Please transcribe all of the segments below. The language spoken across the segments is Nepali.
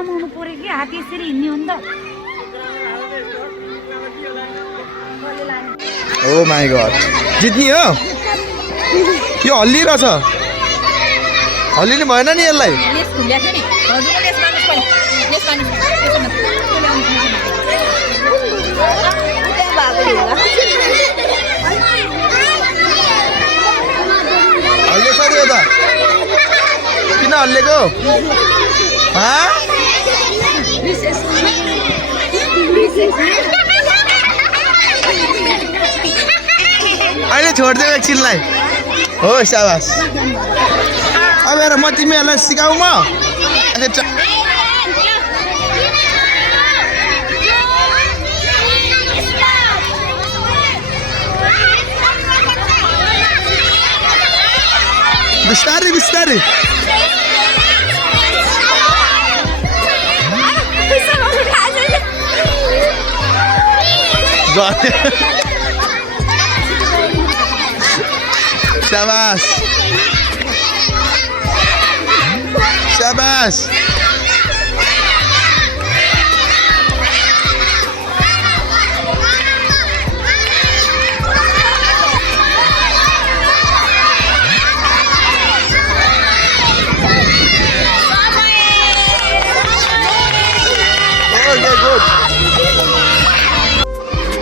कमाउनु पर्यो कि हात यसरी हिँड्ने हो नि त ओ माई गॉड जित्ने हो यो हल्लिरहेछ हल्लिनु भएन नि यसलाई हल्लेछ नि यो त किन हल्लेको अहिले छोडिदियो एकछिनलाई हो शाबास अब हेर म तिमीहरूलाई सिकाऊ म बिस्तारै बिस्तारै शाबास शाबास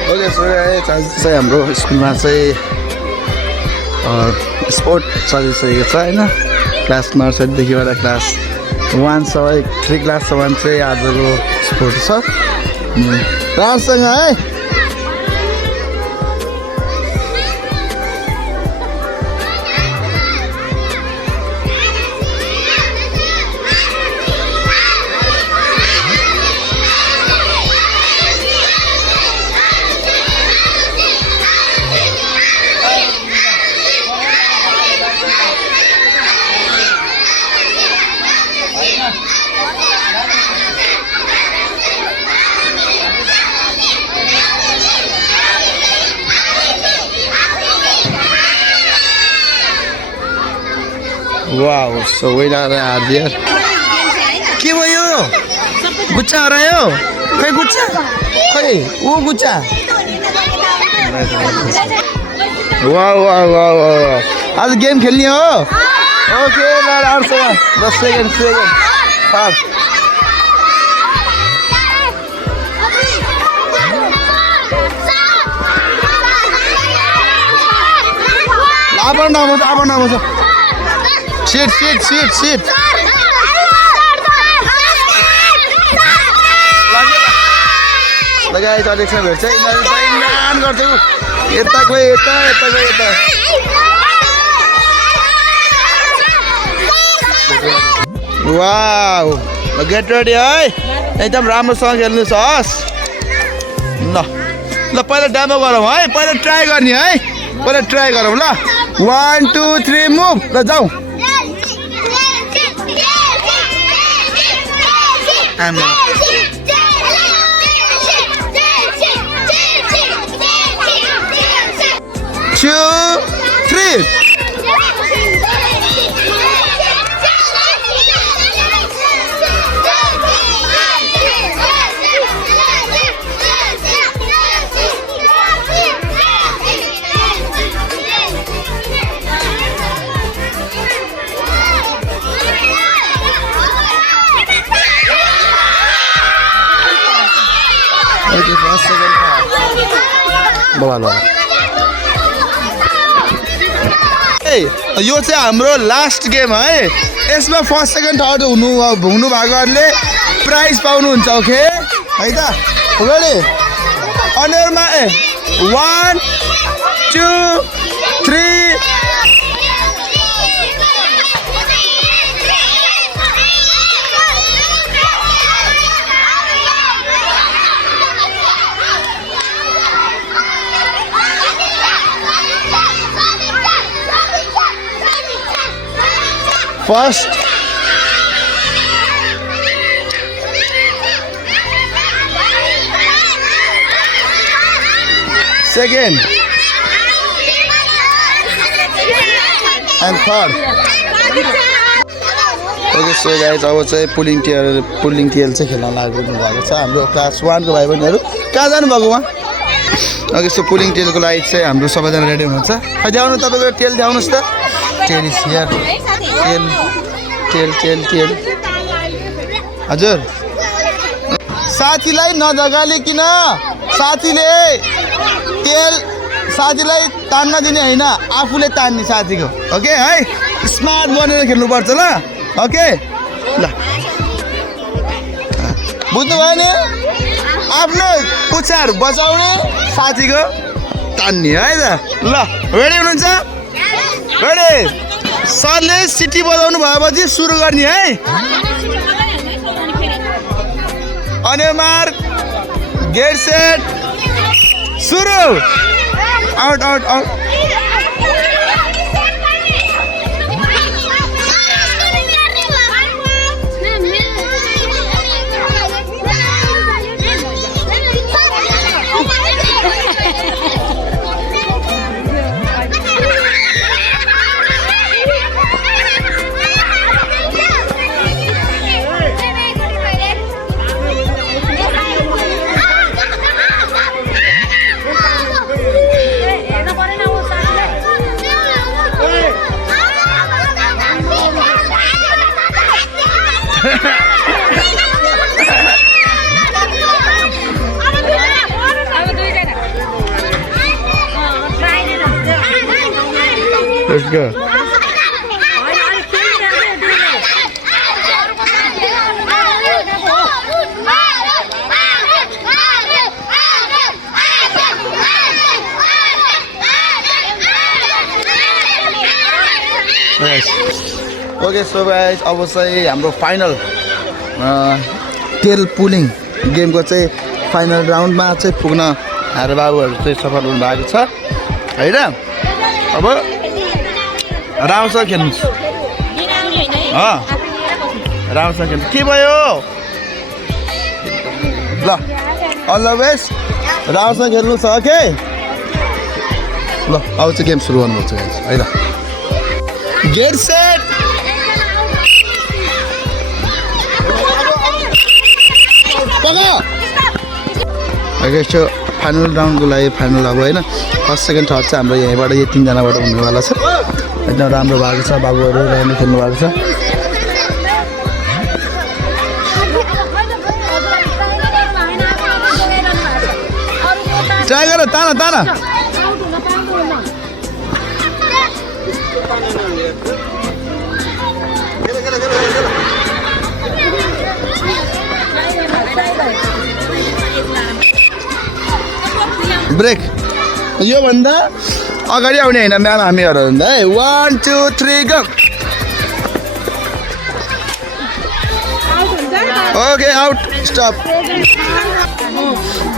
ओके सो आज चाहिँ हाम्रो स्कुलमा चाहिँ स्पोर्ट चलिसकेको छ होइन क्लास नर्सरीदेखिबाट क्लास 1 क्लाससम्म चाहिँ आजको स्पोर्ट छ राम्रोसँग है वाओ सो विनर हार्दियो के भयो गुच्चा हरायो खै गुच्चा खै ओ गुच्चा वाओ वाओ वाओ आज गेम खेल्ने हो ओके ल राम्रोसँग 10 सेकेन्ड फास्ट अब नमोस Sit. Guys, Alexa भेट्छ इनान गर्छ यता गयो यता वाओ गेट रेडी है एकदम राम्रोसँग खेल्नुस् हस् ल पहिला डेमो गरौँ है पहिला ट्राई गर्ने है पहिला ट्राई गरौँ ल 1 2 3 मुभ ल जाऊ Two, three. यो चाहिँ हाम्रो लास्ट गेम है यसमा फर्स्ट सेकेन्ड थर्ड हुनु भएकोहरूले प्राइज पाउनुहुन्छ ओके है त रेडी अनुहारमा 1 2 3 First, second, and third. Okay so guys अब चाहिँ पुलिङ टेल चाहिँ खेल्न लाग्नु भएको छ हाम्रो क्लास 1 को भाइ बहिनीहरू कहाँ जानुभएको उहाँ ओके सो पुलिङ टेलको लागि चाहिँ हाम्रो सबैजना रेडी हुनुहुन्छ खै देखाउनु तपाईँको टेल देखाउनुहोस् त टेल इज हियर टेल हजुर साथीलाई नजगालिकन साथीले टेल साथीलाई तान्न दिने होइन आफूले तान्ने साथीको ओके है स्मार्ट बनेर खेल्नुपर्छ ल ओके ल बुझ्नुभयो नि आफ्नो पुच्छाहरू बचाउने साथीको तान्ने है त ल रेडी हुनुहुन्छ रेडी सरले सिटी बजाउनु भएपछि सुरु गर्ने है अनि मार्क गेट सेट सुरु out out out Let's go. Okay so guys अब चाहिँ हाम्रो फाइनल टेल पुलिङ गेमको चाहिँ फाइनल राउन्डमा चाहिँ पुग्न हाम्रो बाबुहरू चाहिँ सफल हुनु भएको छ होइन अब राम्रोसँग खेल्नुहोस् राम्रोसँग खेल्नु के भयो ल अल द बेस्ट राम्रोसँग खेल्नुहोस् ओके ल अब चाहिँ गेम सुरु गर्नुपर्छ है त गेट सेट यस्तो फाइनल राउन्डको लागि फाइनल अब होइन फर्स्ट सेकेन्ड थर्ड चाहिँ हाम्रो यहीँबाट यो 3 जनाबाट हुनेवाला छ एकदम राम्रो भएको छ बाबुहरू राम्रो खेल्नु भएको छ ट्राई गर तान तान ब्रेक योभन्दा अगाडि आउने होइन म्याम हामीहरू भन्दा है 1 2 3 go okay out stop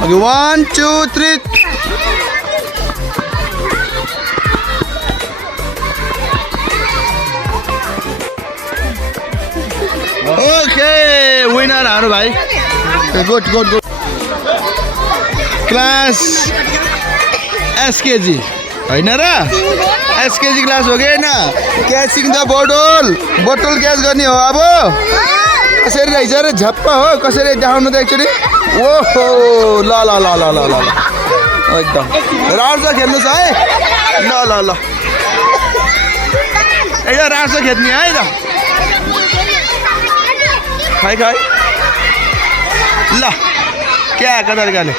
okay 1 2 3 okay winner हाम्रो भाइ good good good class SKG होइन र एसकेजी क्लास हो कि होइन क्याचिङ द बोटल क्याच गर्ने हो अब कसरी रहेछ अरे झप्प हो कसरी देखाउनु त एक्चुअली ओहो ल ल ल ल ल ल एकदम राम्रोसँग खेल्नुहोस् है ल ल ल एकदम राम्रोसँग खेल्ने है त खै खै ल क्या आएको तरिकाले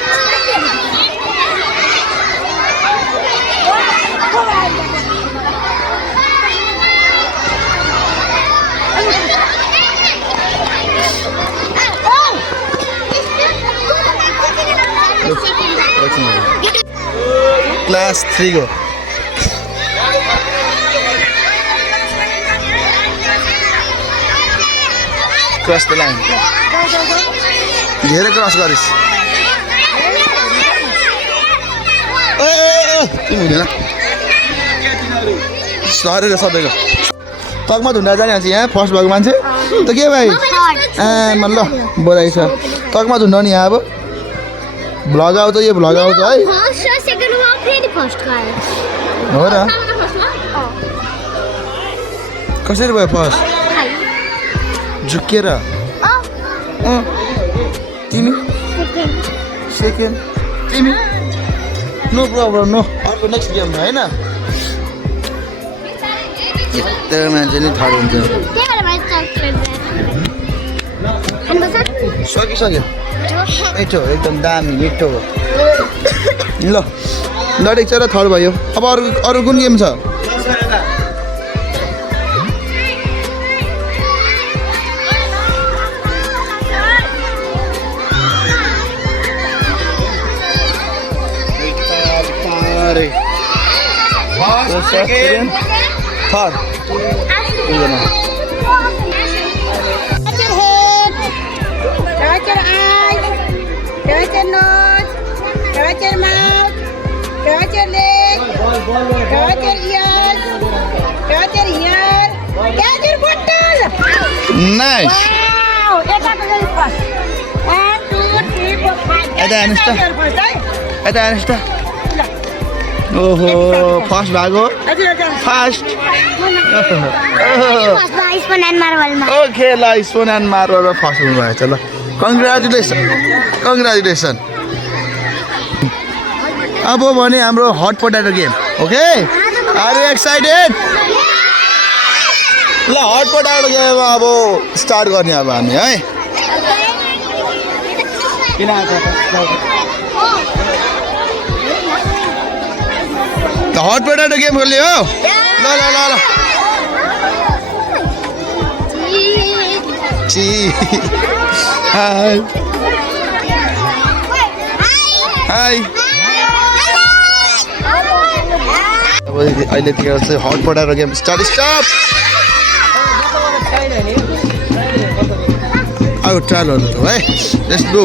class 3 go cross the line धेरै क्रस गरिस् हुँदैन सरेर सबैको तकमा धुन्डा जाने हुन्छ यहाँ फर्स्ट भएको मान्छे त के भाइ ल बधाई छ तकमा धुन्डा नि यहाँ अब भ्लग आउँछ यो भ्लग आउँछ है हो र कसरी भयो फर्स्ट झुकेर तिमी सेकेन्ड तिमी नो प्रब्लम नो अर्को नेक्स्ट गेममा होइन यता मान्छे नै थर्ड हुन्छ सकिसक्यो मिठो एकदम दामी मिठो ल लडेक चाहिँ थर्ड भयो अब अरू कुन गेम छ third. Touch your eyes, touch your nose, touch your mouth, touch your legs, touch your ears, touch your hair, touch your bottle. Nice. Wow, it's a good one. 1, 2, 3, 4, 5. Ada Anushka. Ada Anushka. ओहो फर्स्ट भागो फास्ट ओके ल स्पोन एन्ड मार्बलमा फर्स्ट हुनु भएछ ल कङ्ग्रेचुलेसन अब भने हाम्रो hot potato game okay are you excited ल हट पोटेटो गेम अब स्टार्ट गर्ने अब हामी है हट पोटेटो गेम खेल्ने हो ल ल ल ल हाई हाई अब अहिलेतिर चाहिँ hot potato game start stop अब ट्रायल गर्नु त है let's go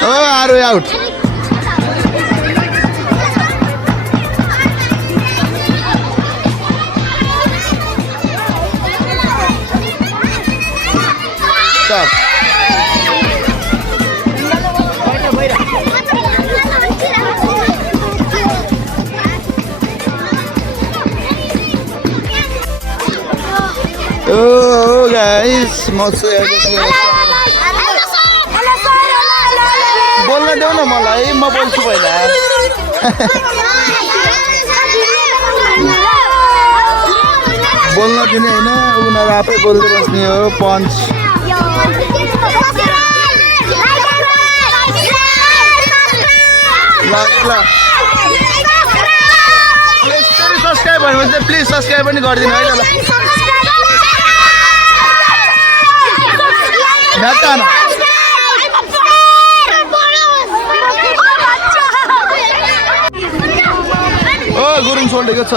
Oh, are we out? Stop. Oh, guys, mostly बोल्न देऊ न मलाई म बोल्छु पहिला बोल्न दिने होइन उनीहरू आफै बोल्दै बस्ने हो पञ्च सब्सक्राइब भन्यो भने चाहिँ प्लिज सब्सक्राइब पनि गरिदिनु है ल गुरुङ सोल्डेको छ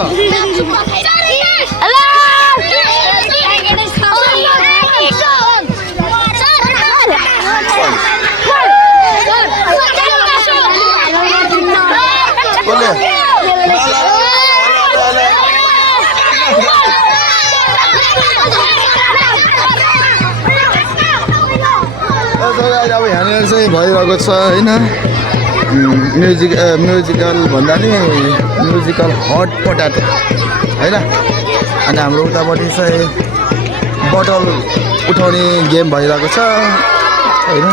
अब यहाँनिर चाहिँ भइरहेको छ होइन म्युजिकल भन्दा नि म्युजिकल हट पोटेटो होइन अनि हाम्रो उतापट्टि चाहिँ बटल उठाउने गेम भइरहेको छ होइन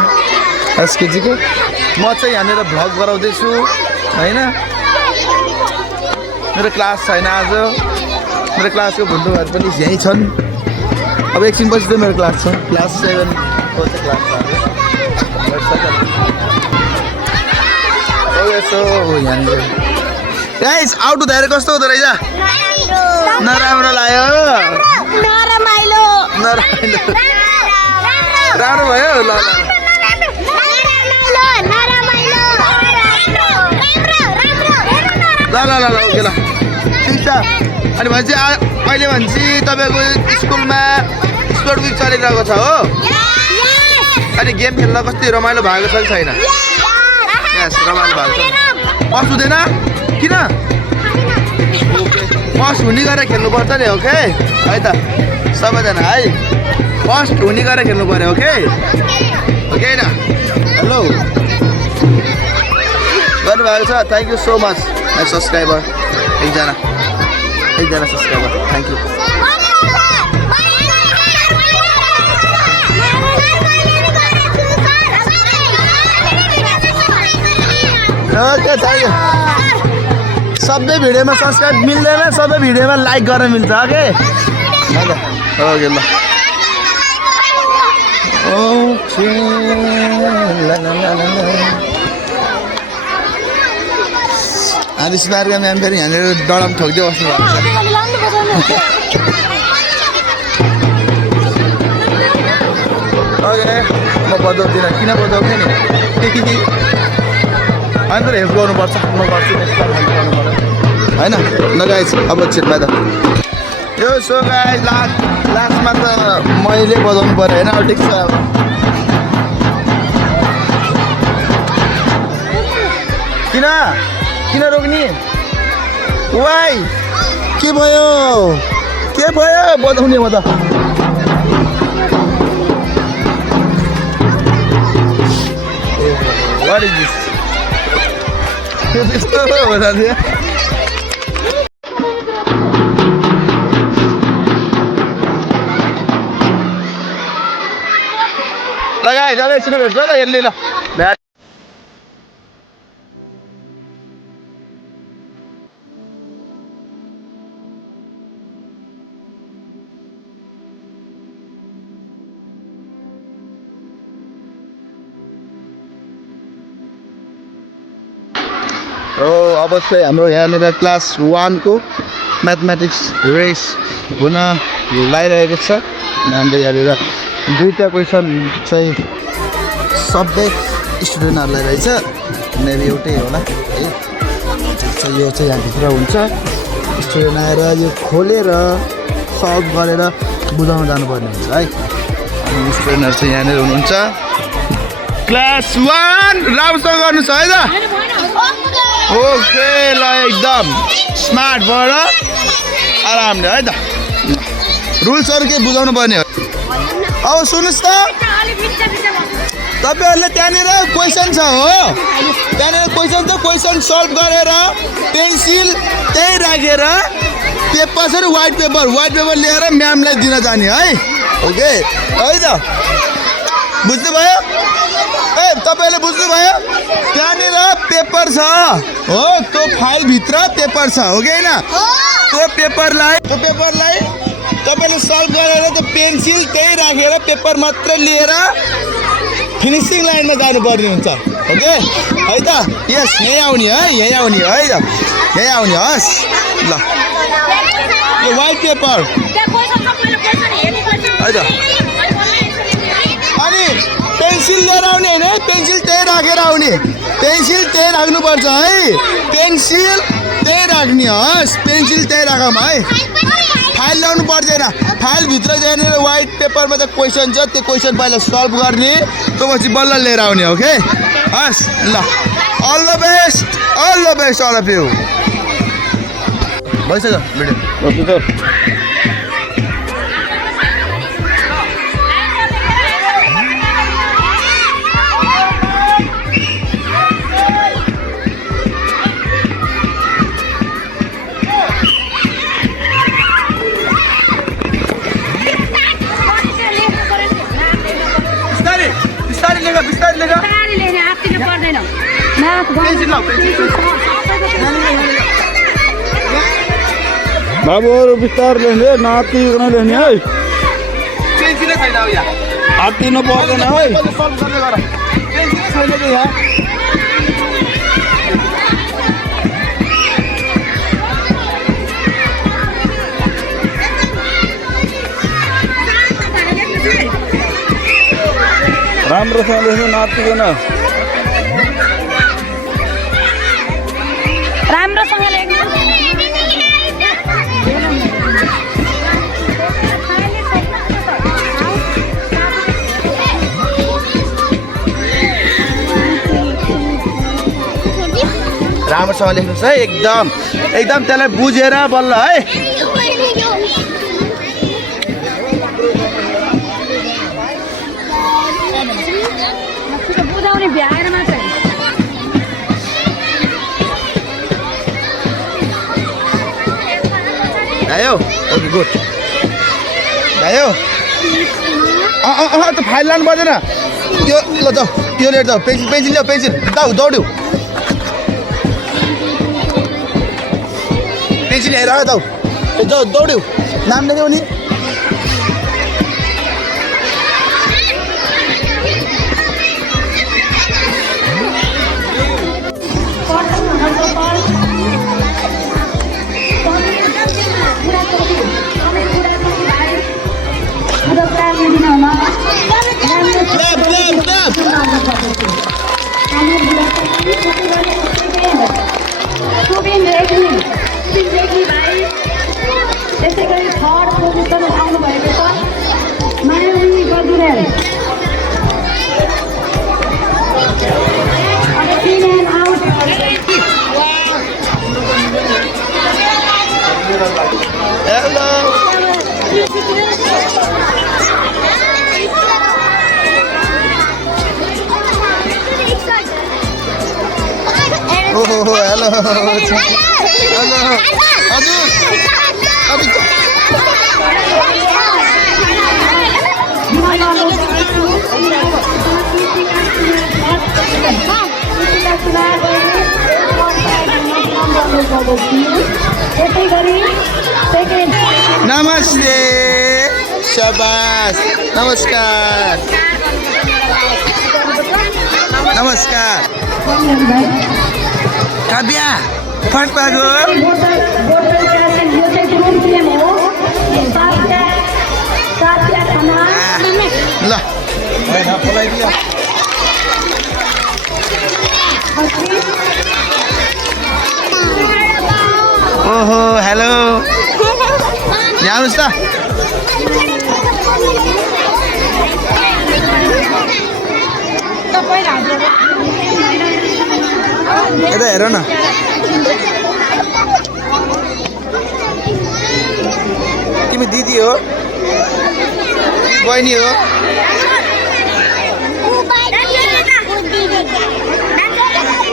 एसकेजीको म चाहिँ यहाँनिर भ्लग गराउँदैछु होइन मेरो क्लास छैन आज मेरो क्लासको बन्धुहरू पनि यहीँ छन् अब एकछिनपछि चाहिँ मेरो क्लास छ क्लास 7 को चाहिँ क्लास छ यसो यहाँनिर गाइस आउट हुँदाखेरि कस्तो हुँदो रहेछ नराम्रो लाग्यो राम्रो भयो ल ल ल ल ल ओके ल ठिक छ अनि भनेपछि अहिले भनेपछि तपाईँको स्कुलमा स्पोर्ट विक चलिरहेको छ हो अनि गेम खेल्न कति रमाइलो भएको छ कि छैन यस रमाइलो भएको छ फर्स्ट हुँदैन किन फर्स्ट हुने गरेर खेल्नुपर्छ नि ओके है त सबैजना है फर्स्ट हुने गरेर खेल्नु पऱ्यो ओके ओके न हेलो गर्नुभएको छ thank you so much my subscriber एकजना subscriber thank you okay thank you सबै भिडियोमा सब्सक्राइब मिल्दैन सबै भिडियोमा लाइक गर्न मिल्छ ओके ओके ल ओके आदिश बारका म्याम फेरि यहाँनिर डडम ठोक्दै बस्नु भएको छ ओके म बजाउँदिनँ किन बजाउँथेँ नि अनि त हेल्प गर्नुपर्छ म गर्छु होइन ल गाइस अब छिटमा त यो सो गाइस लास्टमा त मैले बजाउनु पऱ्यो होइन अब ठिक छ अब किन रोक्ने वाइ के भयो बजाउने म त What is this? त्यस्तो बता दियो लगाए जाँदै एकछिन भेट्छ ल यसले ल अब चाहिँ हाम्रो यहाँनिर क्लास 1 को म्याथमेटिक्स रेस हुन लागिरहेको छ हामीले यहाँनिर दुईटा क्वेसन चाहिँ सबै स्टुडेन्टहरूलाई रहेछ मेबी एउटै होला है यो चाहिँ यहाँभित्र हुन्छ स्टुडेन्ट आएर यो खोलेर सल्भ गरेर बुझाउन जानुपर्ने हुन्छ है अनि स्टुडेन्टहरू चाहिँ यहाँनिर हुनुहुन्छ क्लास 1 राम्रोसँग गर्नुहोस् है त ओके ल एकदम स्मार्ट भएर आरामले है त रुल्सहरू के बुझाउनु पर्ने हो अब सुन्नुहोस् त तपाईँहरूले त्यहाँनिर क्वेसन छ हो त्यहाँनिर क्वेसन छ क्वेसन सल्भ गरेर पेन्सिल त्यही राखेर पेपर छ नि वाइट पेपर लिएर म्यामलाई दिन जाने है ओके है त बुझ्नुभयो ए तपाईँहरूले बुझ्नुभयो त्यहाँनिर पेपर छ हो त्यो फाइलभित्र पेपर छ हो कि होइन त्यो पेपरलाई तपाईँले सल्भ गरेर त्यो पेन्सिल त्यही राखेर पेपर मात्रै लिएर फिनिसिङ लाइनमा जानुपर्ने हुन्छ ओके है त यस यहीँ आउने है त यहीँ आउने हस् ल यो वाइट पेपर है त अनि पेन्सिल लिएर आउने होइन पेन्सिल त्यही राखेर आउने पेन्सिल त्यही राख्नुपर्छ है पेन्सिल त्यही राख्ने हस् पेन्सिल त्यही राखौँ है फाइल ल्याउनु पर्दैन फाइलभित्र त्यहाँनिर वाइट पेपरमा त क्वेसन छ त्यो क्वेसन पहिला सल्भ गर्ने त्यो पछि बल्ल लिएर आउने ओके हस् ल all the best all of you भइसक्यो भिडियो बिस्तारै लेख लेख्ने आत्तिनु पर्दैन बाबुहरू बिस्तारै लेख्ने नआत्तिकन लेख्ने है पेन्सिलै छैन अब यहाँ आत्तिनु पर्दैन है पेन्सिलै छैन कि यहाँ राम्रोसँग लेख्नु नआत्तिकन राम्रोसँग लेख्नु राम्रोसँग लेख्नुहोस् है एकदम एकदम त्यसलाई बुझेर बल्ल है बुझाउने भ्याएर मात्रै आयो ओके गुड आयो त फाइल लानु पर्दैन त्यो ल जाऊ त्यो लिएर जाऊ पेन्सिल ल्याऊ पेन्सिल जाऊ दौड्यौ पेन्सिल हेर जाऊ जाऊ दौड्यौ नाम लेख्यौ नि त्यसै गरी थर्ड पोजिसनमा आउनुभएको छ मायावी बदुरेल हेलो ओहो हेलो हेलो हजुर नमस्ते शाबाश नमस्कार नमस्कार काव्या फट पागो ल ओहो हेलो यहाँ आउनुहोस् त यता हेर न तिमी दिदी हो बहिनी हो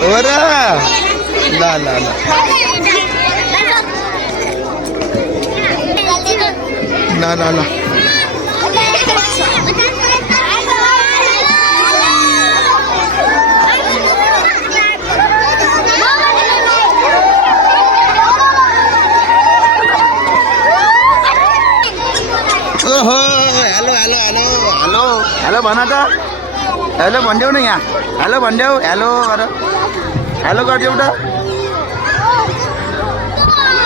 हो र ल ल ल ल ल ल ओहो hello hello hello hello hello भन त हेलो भनिदेऊ न यहाँ हेलो भनिदेऊ हेलो गर हेलो गरिदेऊ त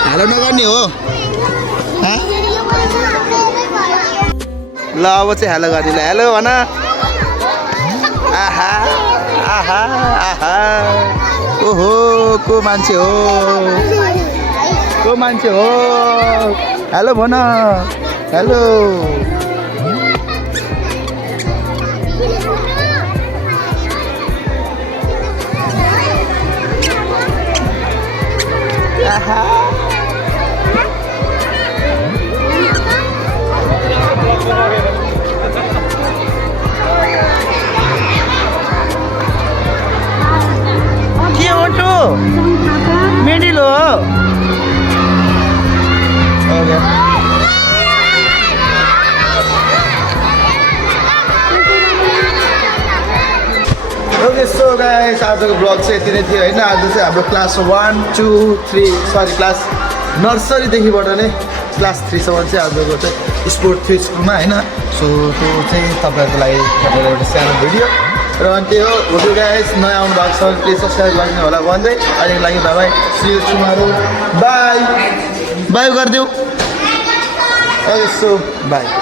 हेलो नगर्ने हो ल अब चाहिँ हेलो गरिदिनु ल हेलो भन आहा आहा आहा ओहो को मान्छे हो हेलो भन हेलो आहा के हो टो मिडिल हो ओके सो गाइस आजको ब्लग चाहिँ यति नै थियो होइन आज चाहिँ हाम्रो क्लास 1 2 3 सरी क्लास नर्सरीदेखिबाट नै क्लास 3 सम्म चाहिँ आजको चाहिँ स्पोर्ट थियो स्कुलमा होइन सो त्यो चाहिँ तपाईँहरूको लागि एउटा सानो भिडियो र अनि त्यही हो होटल गाइस नयाँ आउनु भएको छ प्लिज सब्सक्राइब गरिदिनु होला भन्दै अहिलेको लागि bye see you tomorrow bye bye गरिदेऊ ओके सो बाई